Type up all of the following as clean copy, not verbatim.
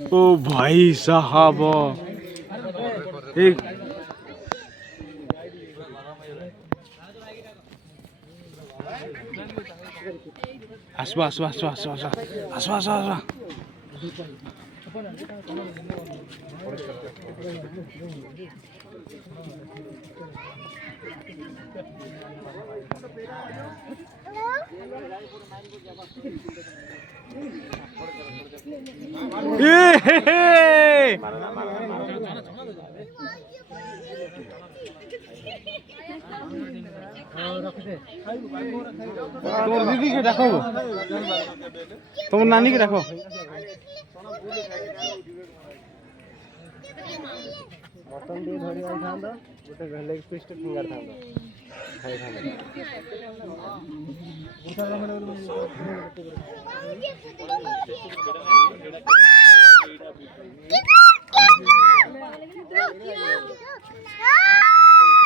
ओ भाई साहब एक आसवा आसवा आसवा आसवा आसवा आसवा आसवा तुम दीदी के देखो तुम नानी के देखो मटन দিয়ে ধরি আইছান্দ গোটে লেগ পিস তে ফিঙ্গার থান্দ খাই খাই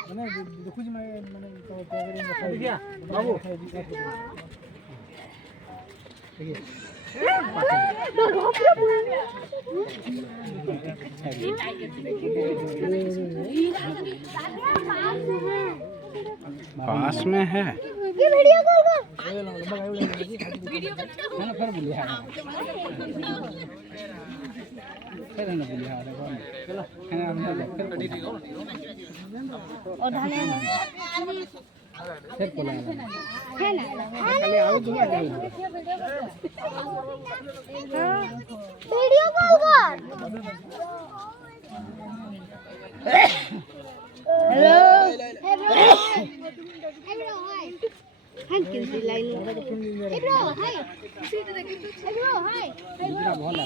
মানে দেখুছি মানে তো দেখিয়া বাবু দেখিए पास में है ये वीडियो कॉल कर फिर बोलिए फिर ना बोलिए चलो और धाने फिर बोला है ना खाली आओ दूंगा वीडियो कॉल कर हेलो हेलो हाय हाय किन line hello hi hello hi